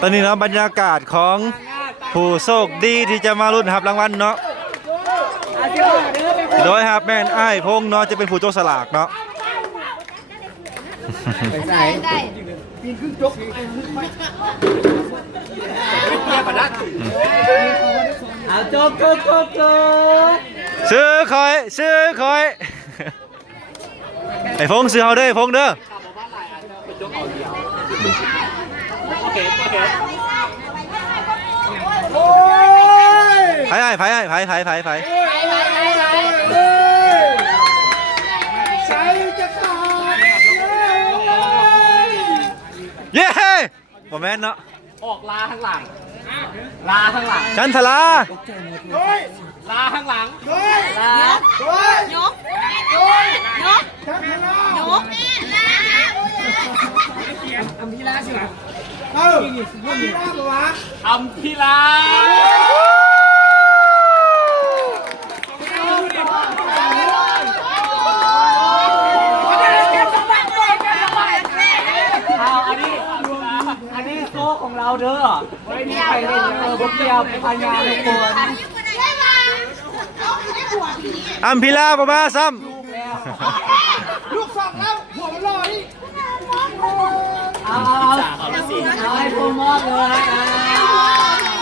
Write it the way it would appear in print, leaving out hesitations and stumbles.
ตอนนี้เนาะบรรยากาศของผู้โชคดีที่จะมาลุ้นรับรางวัลเนาะโดยครับแม่นอ้ายพงเนาะจะเป็นผู้โจกสลากเนาะเอาจบซื้อคอยไอ้พงซื้อเอาเด้อพงเด้อไผ่ใช้จะขาดเย้โมเมนต์เนาะออกลาข้างหลังจันทลาลาข้างหลังลายกอัมพิลาสิอัมพิลาอันนี้โซ่ของเราเด้อไม่มีใครเล่นพวกเดียวไปพันยาทุกคนอัมพิลาประมาซ้ำลูกสองแล้วหัวมันลอยเอาให้พวกมอบเลย